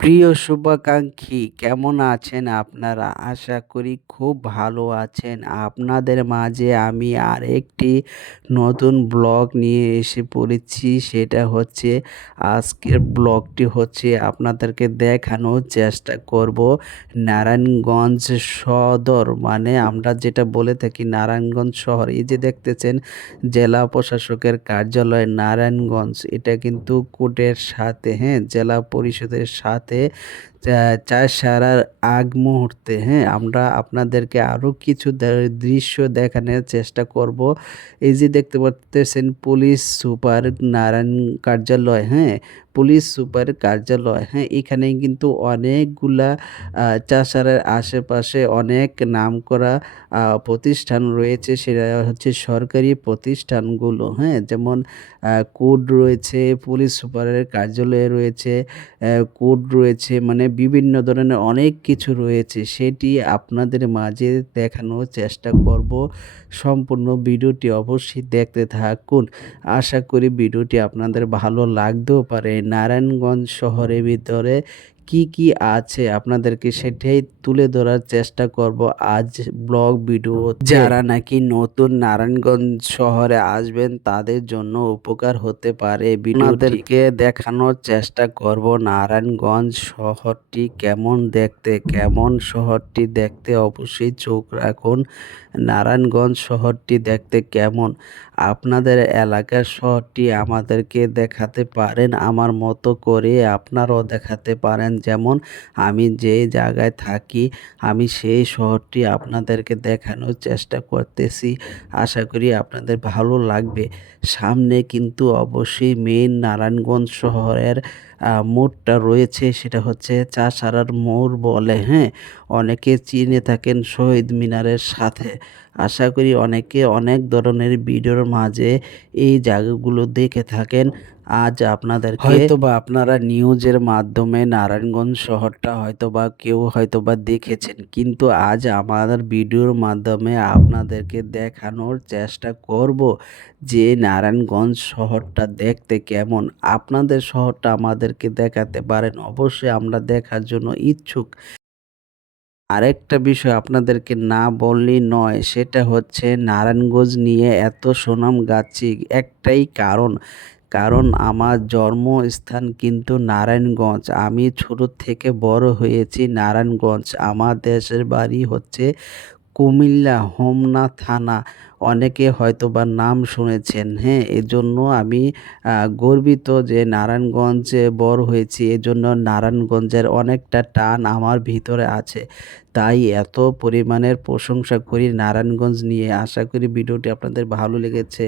প্রিয় শুভাকাঙ্ক্ষী, কেমন আছেন আপনারা? আশা করি খুব ভালো আছেন। আপনাদের মাঝে আমি আর একটি নতুন ব্লগ নিয়ে এসে পড়েছি। সেটা হচ্ছে, আজকের ব্লগটি হচ্ছে আপনাদেরকে দেখানোর চেষ্টা করব নারায়ণগঞ্জ সদর। মানে আমরা যেটা বলে থাকি, নারায়ণগঞ্জ শহর। এই যে দেখতেছেন, জেলা প্রশাসকের কার্যালয় নারায়ণগঞ্জ। এটা কিন্তু কোর্টের সাথে হ্যাঁ জেলা পরিষদের সাথে চা সারার আগ মুহূর্তে হ্যাঁ? আমরা আপনাদেরকে আরও কিছু দৃশ্য দেখানোর চেষ্টা করব। এই যে দেখতে পাচ্তেছেন, পুলিশ সুপার নারায়ণ কার্যালয় হ্যাঁ? পুলিশ সুপার কার্যালয় হ্যাঁ? এখানে কিন্তু অনেকগুলা চাষারের আশেপাশে অনেক নাম করা প্রতিষ্ঠান রয়েছে। সেটা হচ্ছে সরকারি প্রতিষ্ঠানগুলো হ্যাঁ? যেমন কোড রয়েছে, পুলিশ সুপারের কার্যালয়ে রয়েছে কোড রয়েছে মানে বিভিন্ন ধরনের অনেক কিছু রয়েছে, সেটি আপনাদের মাঝে দেখানোর চেষ্টা করব। সম্পূর্ণ ভিডিওটি অবশ্যই দেখতে থাকুন। আশা করি ভিডিওটি আপনাদের ভালো লাগতেও পারে। নারায়ণগঞ্জ শহরের ভিতরে কি কি আছে আপনাদেরকে সেটাই তুলে ধরার চেষ্টা করব আজ ব্লগ ভিডিও যারা নাকি নতুন নারায়ণগঞ্জ শহরে আসবেন তাদের জন্য উপকার হতে পারে। ভিডিওটিকে দেখানোর চেষ্টা করব নারায়ণগঞ্জ শহরটি কেমন দেখতে। কেমন শহরটি দেখতে অবশ্যই চোখ রাখুন। নারায়ণগঞ্জ শহরটি দেখতে কেমন? আপনাদের এলাকার শহরটি আমাদেরকে দেখাতে পারেন, আমার মতো করে আপনারাও দেখাতে পারেন। যেমন, আমি যে জায়গায় থাকি, আমি সেই শহরটি আপনাদেরকে দেখানোর চেষ্টা করতেছি। আশা করি আপনাদের ভালো লাগবে। সামনে কিন্তু অবশ্যই মেন নারায়ণগঞ্জ শহরের মোড়টা রয়েছে, সেটা হচ্ছে চাষারার মোড় বলে হ্যাঁ? অনেকে চিনে থাকেন শহীদ মিনারের সাথে। আশা করি অনেকে অনেক ধরনের ভিডিওর মাঝে এই জায়গাগুলো দেখে থাকেন। আজ আপনাদের হয়তো বা আপনারা নিউজের মাধ্যমে নারায়ণগঞ্জ শহরটা হয়তো বা কেউ হয়তো বা দেখেছেন, কিন্তু আজ আমাদের ভিডিওর মাধ্যমে আপনাদেরকে দেখানোর চেষ্টা করব যে নারায়ণগঞ্জ শহরটা দেখতে কেমন। আপনাদের শহরটা আমাদেরকে দেখাতে পারেন, অবশ্যই আমরা দেখার জন্য ইচ্ছুক। আরেকটা বিষয় আপনাদেরকে না বললেই নয়, সেটা হচ্ছে নারায়ণগঞ্জ নিয়ে এত সুনাম গাচ্ছি, একটাই কারণ কারণ আমার জন্মস্থান কিন্তু নারায়ণগঞ্জ। আমি ছোট থেকে বড় হয়েছি নারায়ণগঞ্জ। আমার দেশের বাড়ি হচ্ছে কুমিল্লা হোমনা থানা। অনেকে হয়তো বা নাম শুনেছেন হ্যাঁ এজন্য আমি গর্বিত যে নারায়ণগঞ্জে বড় হয়েছি। এজন্য নারায়ণগঞ্জের অনেকটা টান আমার ভিতরে আছে। তাই এত পরিমাণের প্রশংসা করি নারায়ণগঞ্জ নিয়ে। আশা করি ভিডিওটি আপনাদের ভালো লেগেছে।